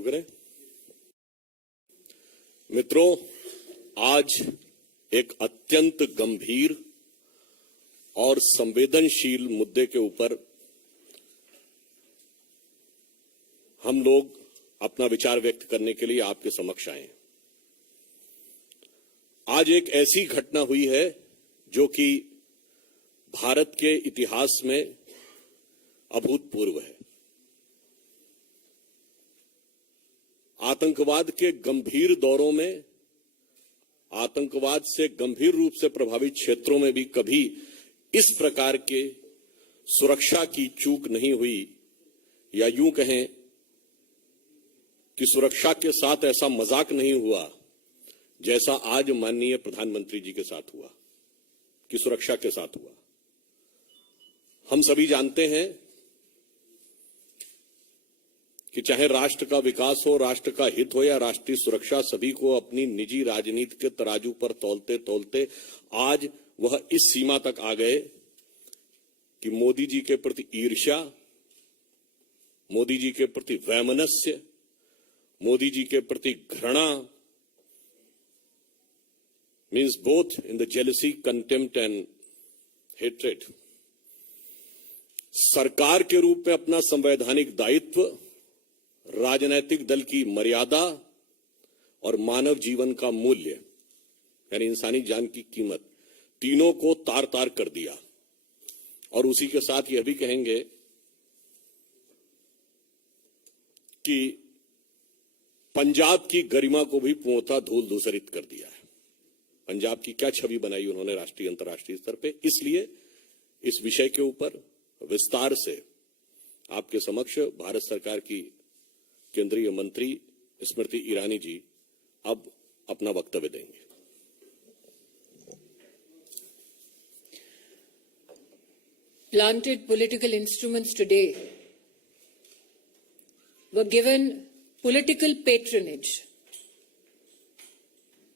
शुरू करें। मित्रों, आज एक अत्यंत गंभीर और संवेदनशील मुद्दे के ऊपर हम लोग अपना विचार व्यक्त करने के लिए आपके समक्ष आए। आज एक ऐसी घटना हुई है जो कि भारत के इतिहास में अभूतपूर्व है। आतंकवाद के गंभीर दौरों में, आतंकवाद से गंभीर रूप से प्रभावित क्षेत्रों में भी कभी इस प्रकार के सुरक्षा की चूक नहीं हुई, या यूं कहें कि सुरक्षा के साथ ऐसा मजाक नहीं हुआ जैसा आज माननीय प्रधानमंत्री जी के साथ हुआ, कि सुरक्षा के साथ हुआ। हम सभी जानते हैं कि चाहे राष्ट्र का विकास हो, राष्ट्र का हित हो या राष्ट्रीय सुरक्षा, सभी को अपनी निजी राजनीति के तराजू पर तौलते तौलते आज वह इस सीमा तक आ गए कि मोदी जी के प्रति ईर्ष्या, मोदी जी के प्रति वैमनस्य, मोदी जी के प्रति घृणा, means both in the jealousy, contempt and hatred, सरकार के रूप में अपना संवैधानिक दायित्व, राजनैतिक दल की मर्यादा और मानव जीवन का मूल्य यानी इंसानी जान की कीमत, तीनों को तार तार कर दिया। और उसी के साथ यह भी कहेंगे कि पंजाब की गरिमा को भी पूर्णतः धूल धूसरित कर दिया है। पंजाब की क्या छवि बनाई उन्होंने राष्ट्रीय अंतर्राष्ट्रीय स्तर पे। इसलिए इस विषय के ऊपर विस्तार से आपके समक्ष भारत सरकार की केंद्रीय मंत्री स्मृति ईरानी जी अब अपना वक्तव्य देंगे। Planted political instruments today were given political patronage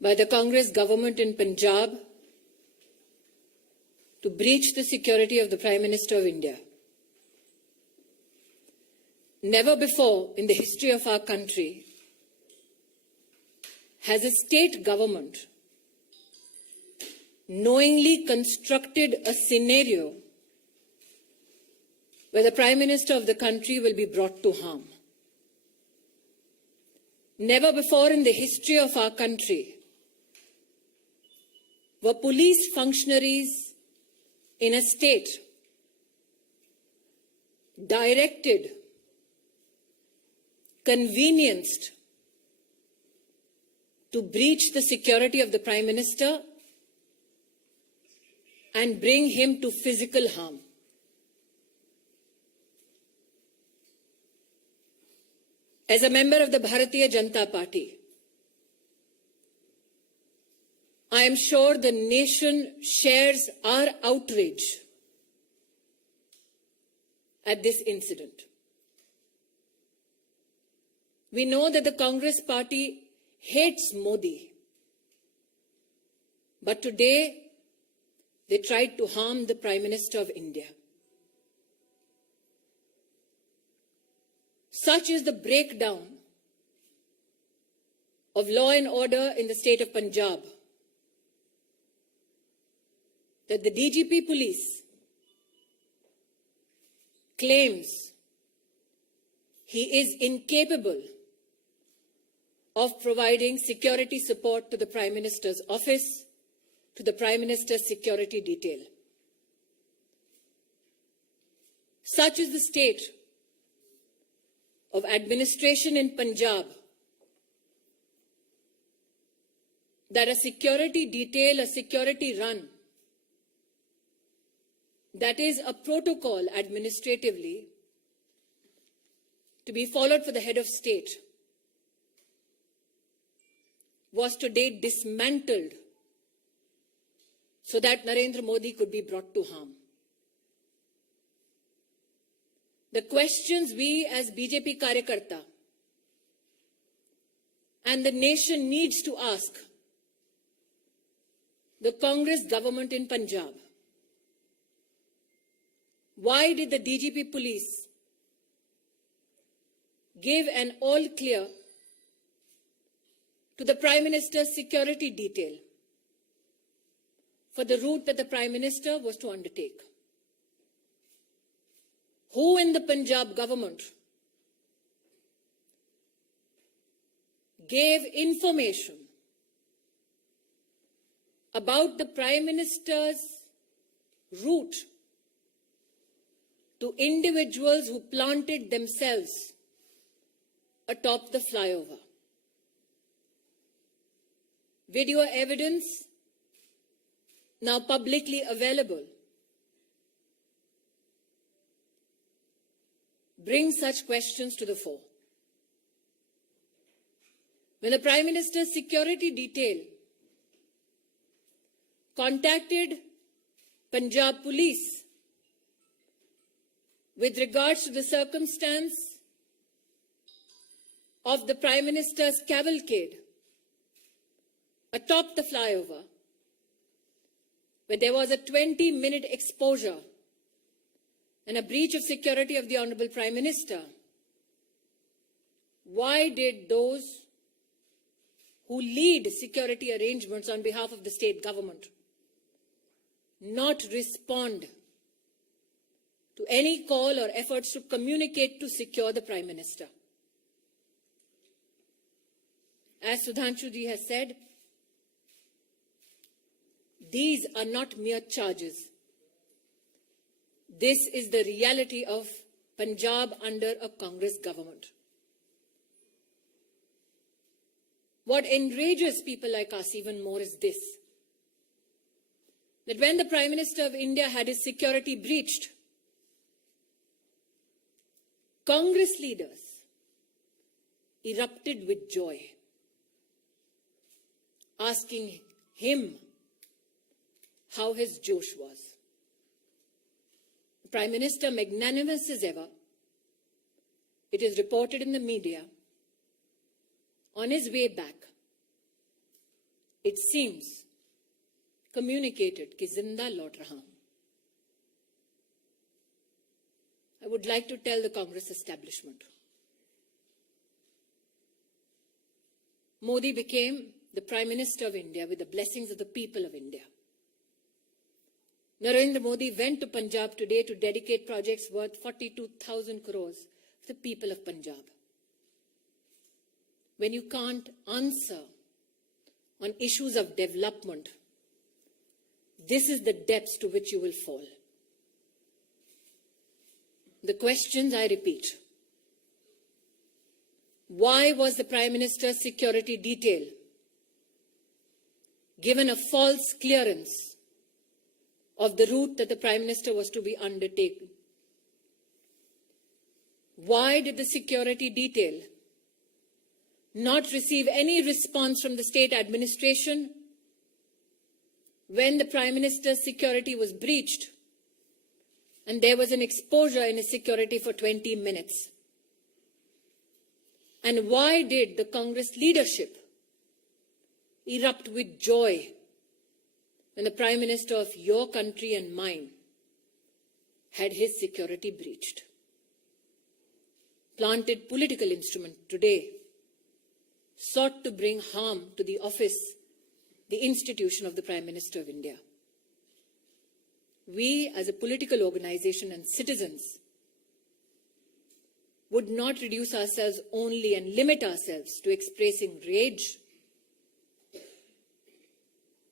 by the Congress government in Punjab to breach the security of the Prime Minister of India. Never before in the history of our country has a state government knowingly constructed a scenario where the Prime Minister of the country will be brought to harm. Never before in the history of our country were police functionaries in a state directed, convenienced to breach the security of the Prime Minister and bring him to physical harm. As a member of the Bharatiya Janata Party, I am sure the nation shares our outrage at this incident. We know that the Congress party hates Modi, but today they tried to harm the Prime Minister of India. Such is the breakdown of law and order in the state of Punjab that the DGP police claims he is incapable of providing security support to the Prime Minister's office, to the Prime Minister's security detail. Such is the state of administration in Punjab that a security detail, a security run, that is a protocol administratively to be followed for the head of state, was today dismantled so that Narendra Modi could be brought to harm. The questions we as BJP Karyakarta and the nation needs to ask the Congress government in Punjab: why did the DGP police give an all clear to the Prime Minister's security detail for the route that the Prime Minister was to undertake. Who in the Punjab government gave information about the Prime Minister's route to individuals who planted themselves atop the flyover? Video evidence now publicly available brings such questions to the fore. When the Prime Minister's security detail contacted Punjab Police with regards to the circumstance of the Prime Minister's cavalcade atop the flyover, where there was a 20-minute exposure and a breach of security of the Honorable Prime Minister, why did those who lead security arrangements on behalf of the state government not respond to any call or efforts to communicate to secure the Prime Minister? As Sudhanshu ji has said, these are not mere charges. This is the reality of Punjab under a Congress government. What enrages people like us even more is this: that when the Prime Minister of India had his security breached, Congress leaders erupted with joy, asking him how his Josh was. The Prime Minister, magnanimous as ever, it is reported in the media, on his way back, it seems, communicated कि जिंदा लौट रहा हूं. I would like to tell the Congress establishment, Modi became the Prime Minister of India with the blessings of the people of India. Narendra Modi went to Punjab today to dedicate projects worth 42,000 crores for the people of Punjab. When you can't answer on issues of development, this is the depths to which you will fall. The questions, I repeat: why was the Prime Minister's security detail given a false clearance of the route that the Prime Minister was to be undertaken? Why did the security detail not receive any response from the state administration when the Prime Minister's security was breached and there was an exposure in his security for 20 minutes? And why did the Congress leadership erupt with joy when the Prime Minister of your country and mine had his security breached? Planted political instrument today sought to bring harm to the office, the institution of the Prime Minister of India. We, as a political organization and citizens, would not reduce ourselves only and limit ourselves to expressing rage,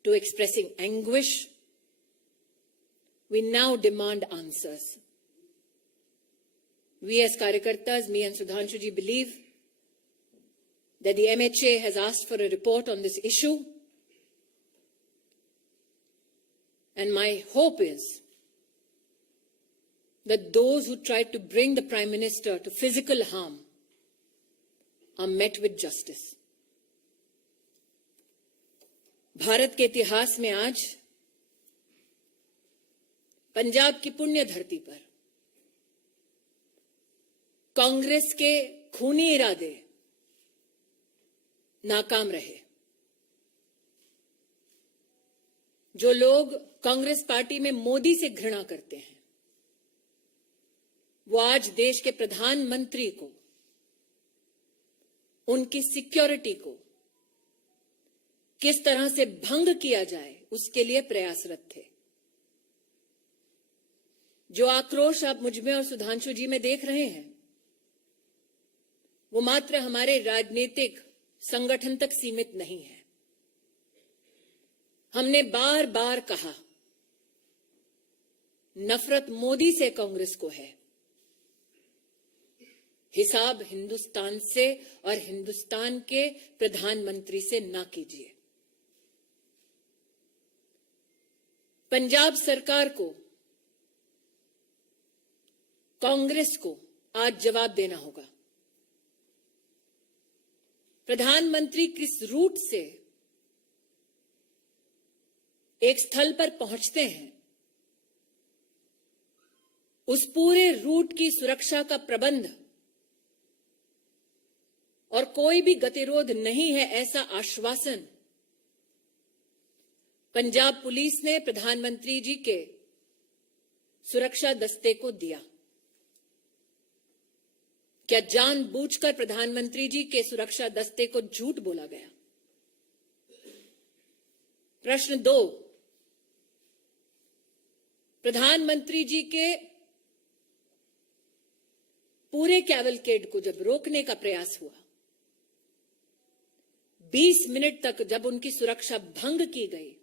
to expressing anguish. We now demand answers. We as Karyakartas, me and Sudhanshu ji, believe that the MHA has asked for a report on this issue. And my hope is that those who tried to bring the Prime Minister to physical harm are met with justice. Bharat के इतिहास में आज पंजाब की पुण्य धरती पर कांग्रेस के खूनी इरादे नाकाम रहे. जो लोग कांग्रेस पार्टी में मोदी से घृणा करते हैं, वो आज देश के प्रधानमंत्री को उनकी सिक्योरिटी को किस तरह से भंग किया जाए, उसके लिए प्रयासरत थे। जो आक्रोश आप मुझ में और सुधांशु जी में देख रहे हैं, वो मात्र हमारे राजनीतिक संगठन तक सीमित नहीं है। हमने बार बार कहा, नफरत मोदी से कांग्रेस को है, हिसाब हिंदुस्तान से और हिंदुस्तान के प्रधानमंत्री से ना कीजिए। पंजाब सरकार को, कांग्रेस को आज जवाब देना होगा। प्रधानमंत्री किस रूट से एक स्थल पर पहुंचते हैं, उस पूरे रूट की सुरक्षा का प्रबंध और कोई भी गतिरोध नहीं है, ऐसा आश्वासन पंजाब पुलिस ने प्रधानमंत्री जी के सुरक्षा दस्ते को दिया। क्या जानबूझकर प्रधानमंत्री जी के सुरक्षा दस्ते को झूठ बोला गया? प्रश्न 2, प्रधानमंत्री जी के पूरे कैवलकेड को जब रोकने का प्रयास हुआ, 20 मिनट तक जब उनकी सुरक्षा भंग की गई,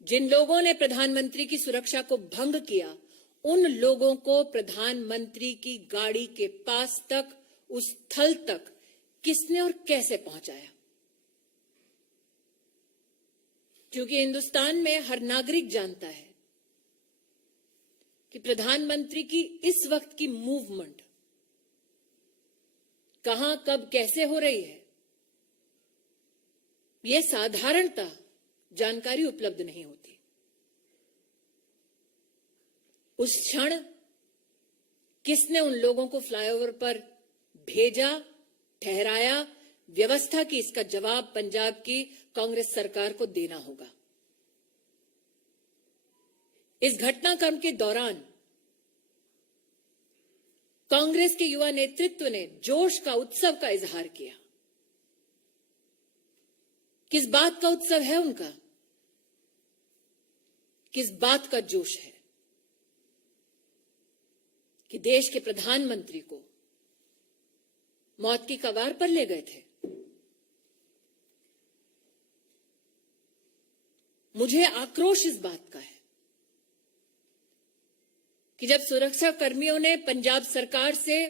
जिन लोगों ने प्रधानमंत्री की सुरक्षा को भंग किया, उन लोगों को प्रधानमंत्री की गाड़ी के पास तक, उस स्थल तक किसने और कैसे पहुंचाया? क्योंकि हिंदुस्तान में हर नागरिक जानता है कि प्रधानमंत्री की इस वक्त की मूवमेंट कहां, कब, कैसे हो रही है, यह साधारणतः जानकारी उपलब्ध नहीं होती। उस क्षण किसने उन लोगों को फ्लाईओवर पर भेजा, ठहराया, व्यवस्था की, इसका जवाब पंजाब की कांग्रेस सरकार को देना होगा। इस घटनाक्रम के दौरान कांग्रेस के युवा नेतृत्व ने जोश का, उत्सव का इजहार किया। किस बात का उत्सव है उनका? किस बात का जोश है? कि देश के प्रधानमंत्री को मौत की कगार पर ले गए थे। मुझे आक्रोश इस बात का है कि जब सुरक्षा कर्मियों ने पंजाब सरकार से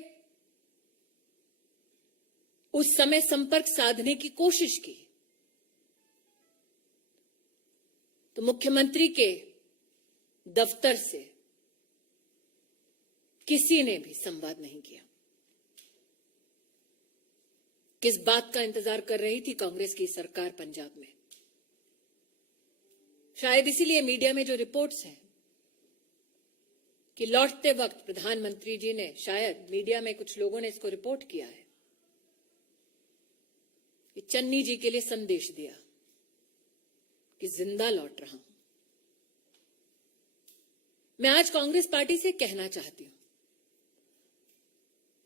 उस समय संपर्क साधने की कोशिश की, तो मुख्यमंत्री के दफ्तर से किसी ने भी संवाद नहीं किया। किस बात का इंतजार कर रही थी कांग्रेस की सरकार पंजाब में? शायद इसीलिए मीडिया में जो रिपोर्ट्स हैं कि लौटते वक्त प्रधानमंत्री जी ने, शायद मीडिया में कुछ लोगों ने इसको रिपोर्ट किया है कि चन्नी जी के लिए संदेश दिया कि जिंदा लौट रहा हूं। मैं आज कांग्रेस पार्टी से कहना चाहती हूं,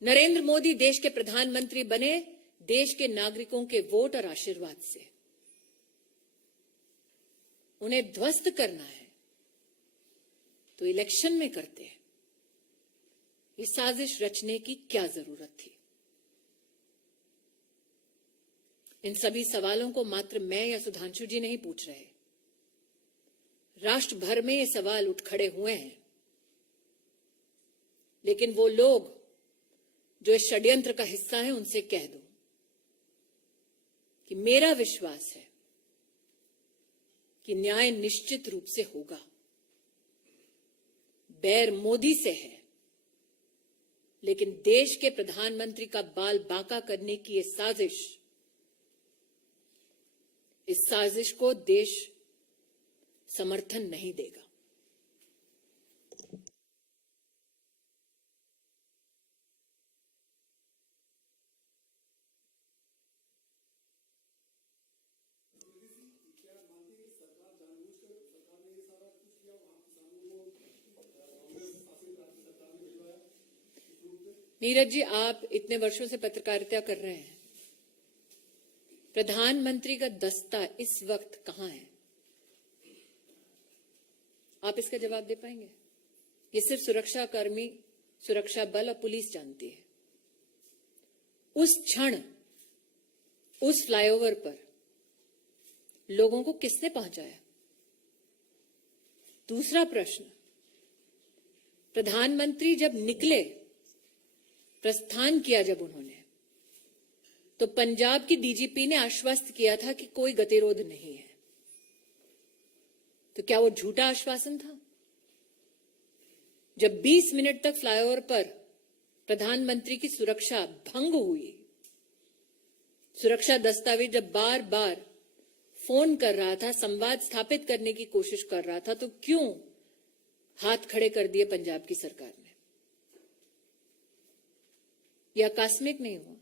नरेंद्र मोदी देश के प्रधानमंत्री बने देश के नागरिकों के वोट और आशीर्वाद से। उन्हें ध्वस्त करना है तो इलेक्शन में करते हैं। ये साजिश रचने की क्या जरूरत थी? इन सभी सवालों को मात्र मैं या सुधांशु जी नहीं पूछ रहे, राष्ट्र भर में ये सवाल उठ खड़े हुए हैं। लेकिन वो लोग जो इस षड्यंत्र का हिस्सा है, उनसे कह दो कि मेरा विश्वास है कि न्याय निश्चित रूप से होगा। बैर मोदी से है, लेकिन देश के प्रधानमंत्री का बाल बांका करने की ये साजिश, इस साजिश को देश समर्थन नहीं देगा। नीरज जी, आप इतने वर्षों से पत्रकारिता कर रहे हैं, प्रधानमंत्री का दस्ता इस वक्त कहां है? आप इसका जवाब दे पाएंगे? ये सिर्फ सुरक्षा कर्मी, सुरक्षा बल और पुलिस जानती है। उस क्षण उस फ्लाईओवर पर लोगों को किसने पहुंचाया? दूसरा प्रश्न, प्रधानमंत्री जब निकले, प्रस्थान किया जब उन्होंने, तो पंजाब की डीजीपी ने आश्वस्त किया था कि कोई गतिरोध नहीं है। तो क्या वो झूठा आश्वासन था? जब 20 मिनट तक फ्लाईओवर पर प्रधानमंत्री की सुरक्षा भंग हुई, सुरक्षा दस्तावेज जब बार बार फोन कर रहा था, संवाद स्थापित करने की कोशिश कर रहा था, तो क्यों हाथ खड़े कर दिए पंजाब की सरकार ने? यह आकस्मिक नहीं हुआ,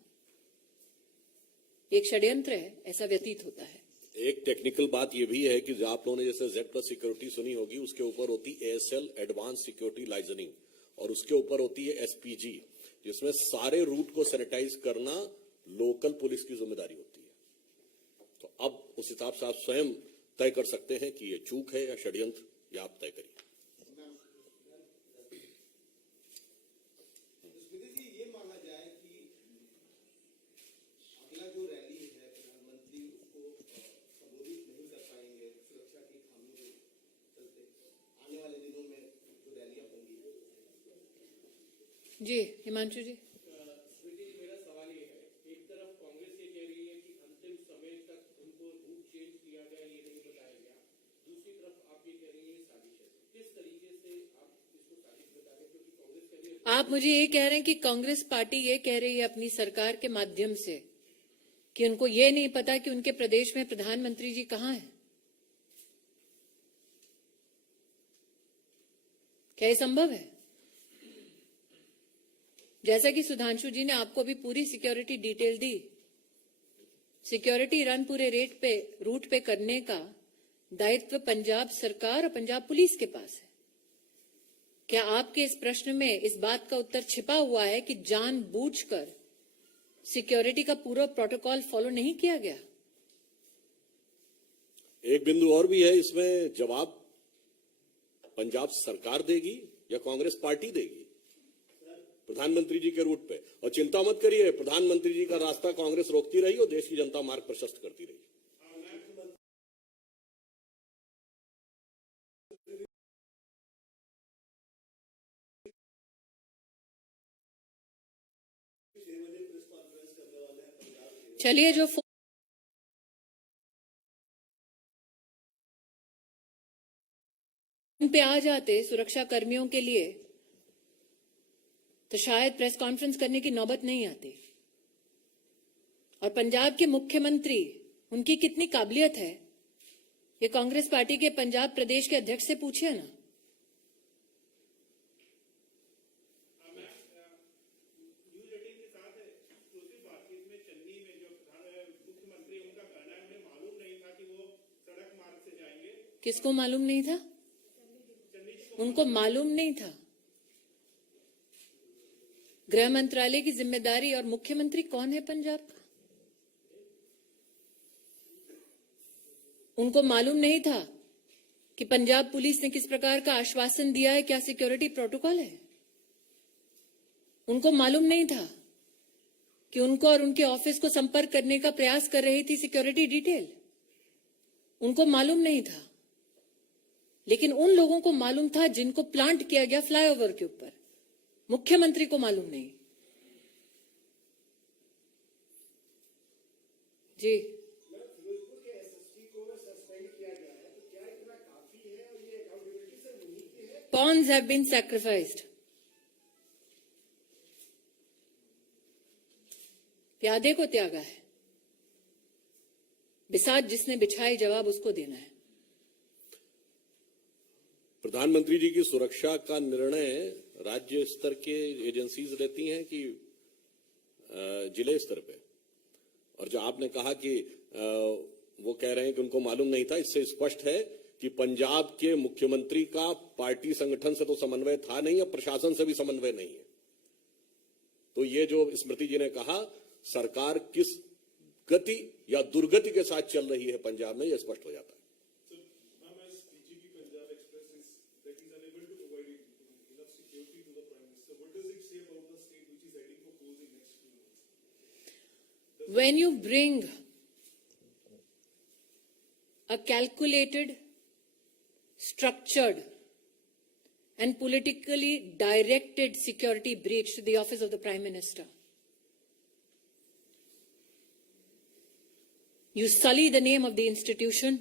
एक षड्यंत्र है, ऐसा व्यतीत होता है। एक टेक्निकल बात यह भी है कि आप लोगों ने जैसे Z+ सिक्योरिटी सुनी होगी, उसके ऊपर होती ASL एडवांस सिक्योरिटी लाइजनिंग, और उसके ऊपर होती है SPG, जिसमें सारे रूट को सैनिटाइज करना लोकल पुलिस की जिम्मेदारी होती है। तो अब उस हिसाब से आप स्वयं तय कर सकते हैं कि ये चूक है या षड्यंत्र, या आप तय करिए। जी हिमांशु जी, मेरा सवाल ये है, एक तरफ कांग्रेस ये कह रही है कि अंतिम समय तक उनको रूट चेंज किया गया, ये नहीं बताया गया, दूसरी तरफ आप ये कह रही है साजिश है। किस तरीके से आप इसको साजिश बता रहे हैं? क्योंकि कांग्रेस कह रही है, आप मुझे ये कह रहे हैं कि कांग्रेस पार्टी ये कह रही है अपनी सरकार के माध्यम से कि उनको ये नहीं पता कि उनके प्रदेश में प्रधानमंत्री जी कहां हैं। क्या ये संभव है? जैसा कि सुधांशु जी ने आपको भी पूरी सिक्योरिटी डिटेल दी, सिक्योरिटी रन पूरे रूट पे करने का दायित्व पंजाब सरकार और पंजाब पुलिस के पास है। क्या आपके इस प्रश्न में इस बात का उत्तर छिपा हुआ है कि जानबूझकर सिक्योरिटी का पूरा प्रोटोकॉल फॉलो नहीं किया गया? एक बिंदु और भी है इसमें, जवाब पंजाब सरकार देगी या कांग्रेस पार्टी देगी प्रधानमंत्री जी के रूट पे? और चिंता मत करिए, प्रधानमंत्री जी का रास्ता कांग्रेस रोकती रही और देश की जनता मार्ग प्रशस्त करती रही। चलिए, जो फोन पे आ जाते सुरक्षा कर्मियों के लिए, तो शायद प्रेस कॉन्फ्रेंस करने की नौबत नहीं आती। और पंजाब के मुख्यमंत्री, उनकी कितनी काबिलियत है, ये कांग्रेस पार्टी के पंजाब प्रदेश के अध्यक्ष से पूछिए ना। किसको मालूम नहीं था? उनको मालूम नहीं था। गृह मंत्रालय की जिम्मेदारी, और मुख्यमंत्री कौन है पंजाब का? उनको मालूम नहीं था कि पंजाब पुलिस ने किस प्रकार का आश्वासन दिया है, क्या सिक्योरिटी प्रोटोकॉल है? उनको मालूम नहीं था कि उनको और उनके ऑफिस को संपर्क करने का प्रयास कर रही थी सिक्योरिटी डिटेल? उनको मालूम नहीं था। लेकिन उन लोगों को मालूम था जिनको प्लांट किया गया फ्लाईओवर के ऊपर, मुख्यमंत्री को मालूम नहीं। जी, pawns have been sacrificed. प्यादे को त्यागा है, बिसात जिसने बिछाई, जवाब उसको देना है। प्रधानमंत्री जी की सुरक्षा का निर्णय राज्य स्तर के एजेंसीज लेती हैं कि जिले स्तर पे? और जो आपने कहा कि वो कह रहे हैं कि उनको मालूम नहीं था, इससे स्पष्ट है कि पंजाब के मुख्यमंत्री का पार्टी संगठन से तो समन्वय था नहीं और प्रशासन से भी समन्वय नहीं है। तो ये जो स्मृति जी ने कहा, सरकार किस गति या दुर्गति के साथ चल रही है पंजाब में, यह स्पष्ट हो जाता है। When you bring a calculated, structured, and politically directed security breach to the office of the Prime Minister, you sully the name of the institution,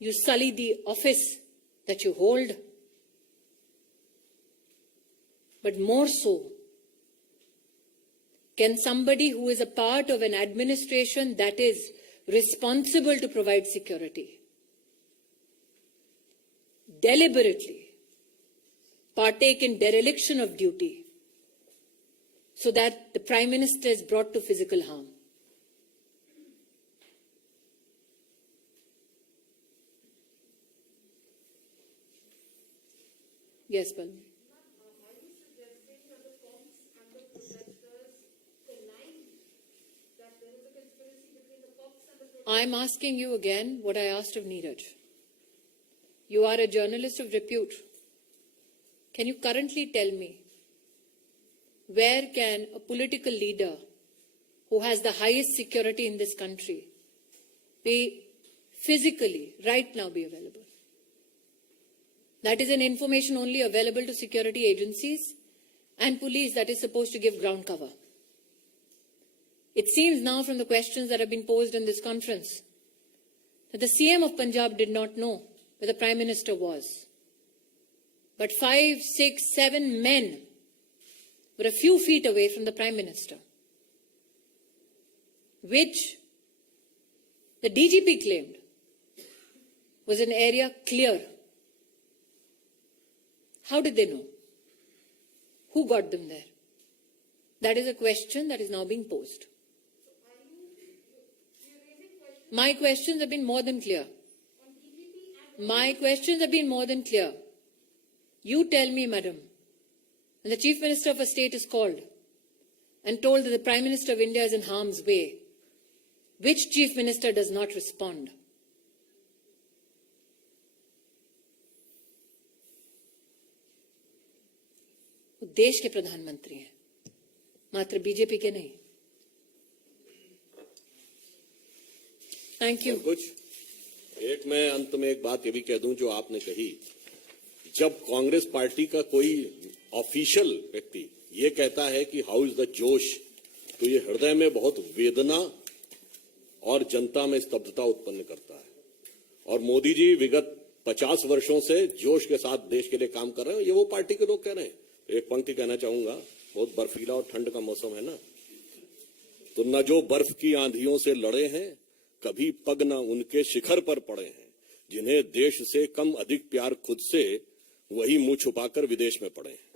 you sully the office that you hold, but more so, can somebody who is a part of an administration that is responsible to provide security deliberately partake in dereliction of duty so that the Prime Minister is brought to physical harm? Yes, Balmi. I'm asking you again what I asked of Neeraj. You are a journalist of repute. Can you currently tell me where can a political leader who has the highest security in this country be physically, right now, be available? That is an information only available to security agencies and police that is supposed to give ground cover. It seems now from the questions that have been posed in this conference that the CM of Punjab did not know where the Prime Minister was. But 5, 6, 7 men were a few feet away from the Prime Minister, which the DGP claimed was an area clear. How did they know? Who got them there? That is a question that is now being posed. My questions have been more than clear. My questions have been more than clear. You tell me, madam, when the Chief Minister of a state is called and told that the Prime Minister of India is in harm's way, which Chief Minister does not respond? वो देश के प्रधानमंत्री हैं, मात्र BJP के नहीं। Thank you. कुछ एक मैं अंत में एक बात ये भी कह दूं जो आपने कही, जब कांग्रेस पार्टी का कोई ऑफिशियल व्यक्ति ये कहता है कि हाउ इज द जोश, तो ये हृदय में बहुत वेदना और जनता में स्तब्धता उत्पन्न करता है। और मोदी जी विगत 50 वर्षों से जोश के साथ देश के लिए काम कर रहे हैं, ये वो पार्टी के लोग कह रहे हैं। एक पंक्ति कहना चाहूंगा, बहुत बर्फीला और ठंड का मौसम है ना, तो न जो बर्फ की आंधियों से लड़े हैं, कभी पग न उनके शिखर पर पड़े हैं, जिन्हें देश से कम अधिक प्यार खुद से, वही मुंह छुपाकर विदेश में पड़े हैं।